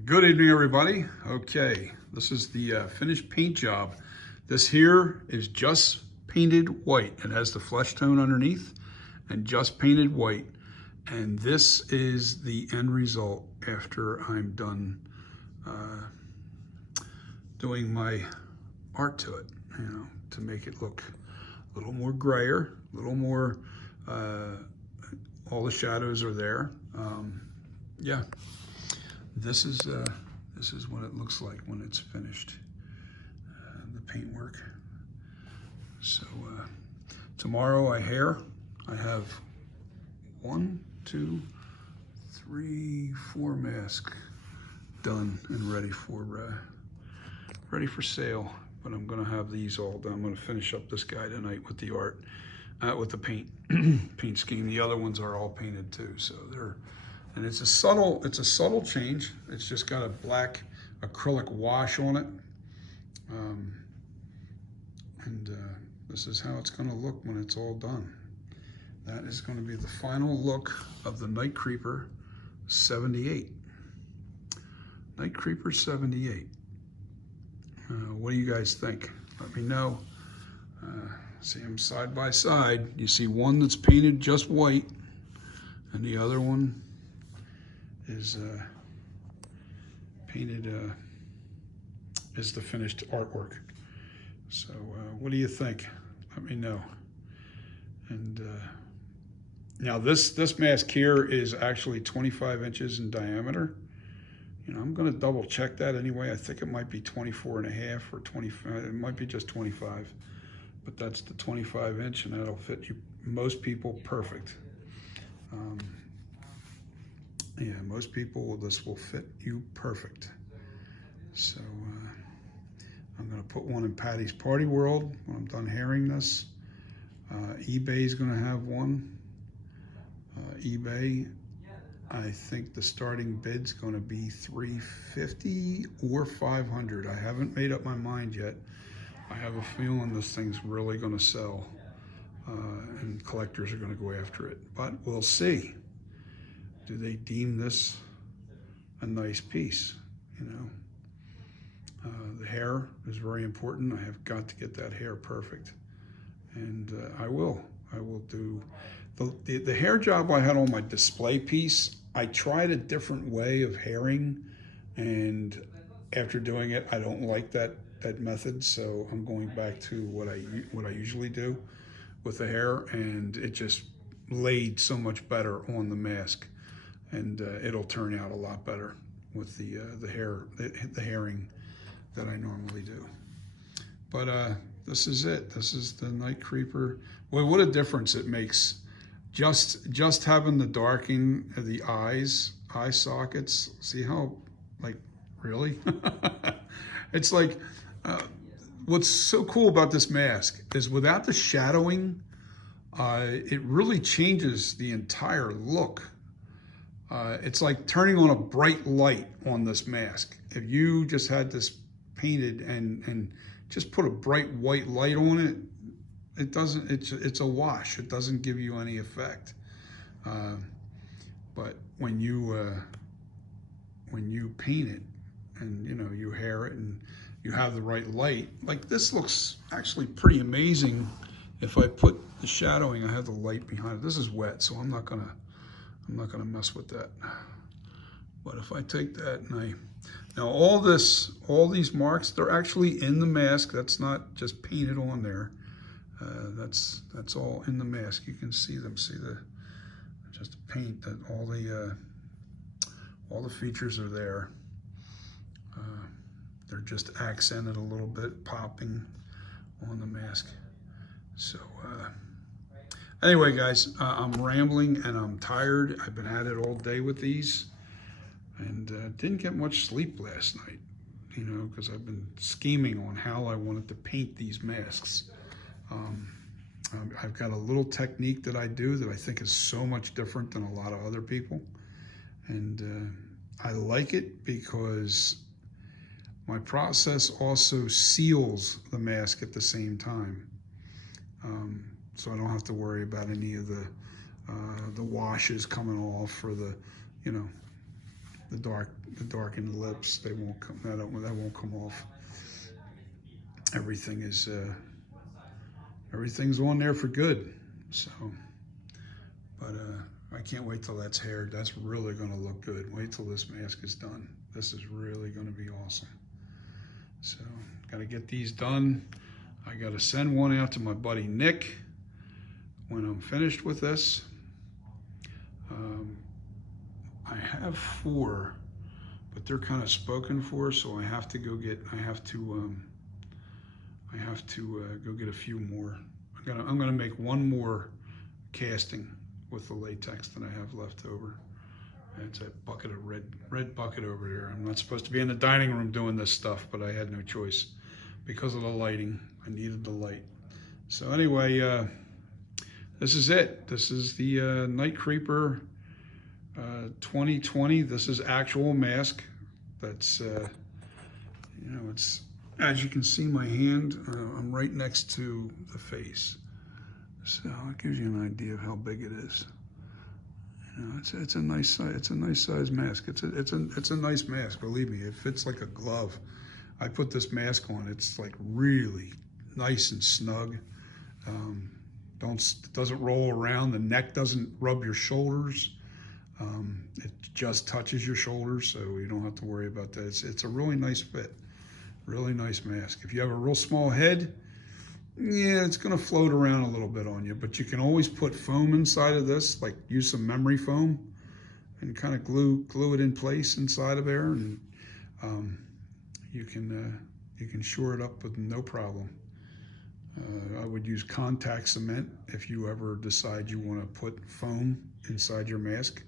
Good evening, everybody. Okay, this is the finished paint job. This here is just painted white. It has the flesh tone underneath and just painted white. And this is the end result after I'm done doing my art to it, to make it look a little more grayer, a little more, all the shadows are there. Yeah. This is what it looks like when it's finished, the paintwork. So tomorrow I have 1, 2, 3, 4 masks done and ready for sale. But I'm gonna have these all done. I'm gonna finish up this guy tonight with the art, with the paint paint scheme. The other ones are all painted too, so they're. And it's a subtle change. It's just got a black acrylic wash on it. This is how it's gonna look when it's all done. That is gonna be the final look of the NightCreeper 78. NightCreeper 78. What do you guys think? Let me know. See them side by side. You see one that's painted just white, and the other one is painted, is the finished artwork. So what do you think? Let me know. And now this mask here is actually 25 inches in diameter. I'm gonna double check that anyway. I think it might be 24.5 or 25, it might be just 25, but that's the 25 inch and that'll fit you, most people, perfect. Yeah, most people, this will fit you perfect. So I'm gonna put one in Patty's Party World when I'm done hairing this. eBay's gonna have one. eBay, I think the starting bid's gonna be $350 or $500. I haven't made up my mind yet. I have a feeling this thing's really gonna sell, and collectors are gonna go after it, but we'll see. Do they deem this a nice piece? The hair is very important. I have got to get that hair perfect, and I will do the hair job I had on my display piece. I tried a different way of hairing, and after doing it, I don't like that method. So I'm going back to what I usually do with the hair, and it just laid so much better on the mask. And it'll turn out a lot better with the hairing that I normally do. But this is it. This is the NightCreeper. Boy, what a difference it makes. Just having the darkening of the eye sockets. See how, like, really? It's like, what's so cool about this mask is without the shadowing, it really changes the entire look. It's like turning on a bright light on this mask. If you just had this painted and just put a bright white light on it, it's a wash. It doesn't give you any effect. But when you paint it and you hair it and you have the right light, like this looks actually pretty amazing. If I put the shadowing, I have the light behind it. This is wet, so I'm not gonna mess with that. But if I take that and now all these marks, they're actually in the mask. That's not just painted on there. That's all in the mask. You can see them. See just paint that all the features are there. They're just accented a little bit, popping on the mask. So. Anyway, guys, I'm rambling and I'm tired. I've been at it all day with these, and didn't get much sleep last night, because I've been scheming on how I wanted to paint these masks. I've got a little technique that I do that I think is so much different than a lot of other people, and I like it because my process also seals the mask at the same time. So I don't have to worry about any of the washes coming off or the dark the darkened lips, they won't come. That won't come off. Everything is everything's on there for good. So, but I can't wait till that's haired. That's really going to look good. Wait till this mask is done. This is really going to be awesome. So, got to get these done. I got to send one out to my buddy Nick when I'm finished with this. I have 4, but they're kind of spoken for, so I have to go get. I have to go get a few more. I'm gonna make one more casting with the latex that I have left over. It's a bucket of red bucket over there. I'm not supposed to be in the dining room doing this stuff, but I had no choice because of the lighting. I needed the light. So anyway, this is it. This is the NightCreeper 2020. This is actual mask. That's it's, as you can see, my hand. I'm right next to the face, so it gives you an idea of how big it is. You know, it's a nice size. It's a nice size mask. It's a nice mask. Believe me, it fits like a glove. I put this mask on. It's like really nice and snug. It doesn't roll around. The neck doesn't rub your shoulders. It just touches your shoulders, so you don't have to worry about that. It's a really nice fit, really nice mask. If you have a real small head, yeah, it's going to float around a little bit on you, but you can always put foam inside of this, like use some memory foam and kind of glue it in place inside of there, and you can shore it up with no problem. I would use contact cement if you ever decide you want to put foam inside your mask.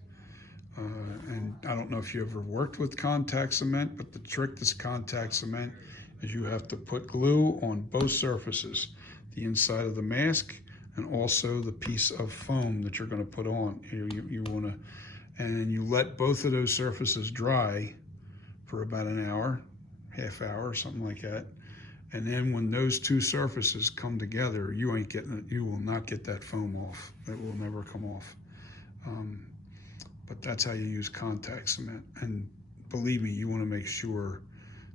And I don't know if you ever worked with contact cement, but the trick to contact cement is you have to put glue on both surfaces, the inside of the mask and also the piece of foam that you're going to put on. You want to, and you let both of those surfaces dry for about an hour, half hour, something like that. And then when those two surfaces come together, you will not get that foam off. It will never come off. But that's how you use contact cement. And believe me, you want to make sure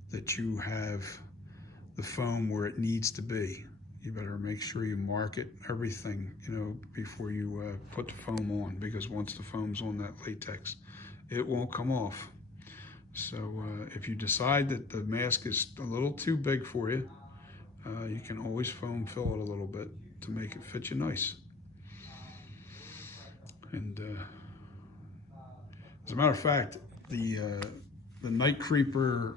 that you have the foam where it needs to be. You better make sure you mark it, everything, before you put the foam on, because once the foam's on that latex, it won't come off. So if you decide that the mask is a little too big for you, you can always foam fill it a little bit to make it fit you nice. And as a matter of fact, the NightCreeper,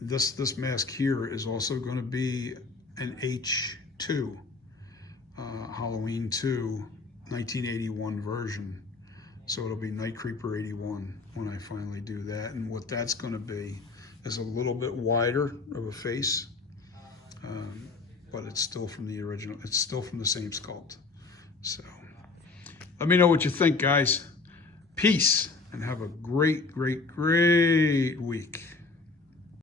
this mask here is also going to be an H2, Halloween 2, 1981 version. So it'll be NightCreeper 81 when I finally do that. And what that's going to be is a little bit wider of a face, but it's still from the original. It's still from the same sculpt. So let me know what you think, guys. Peace, and have a great, great, great week.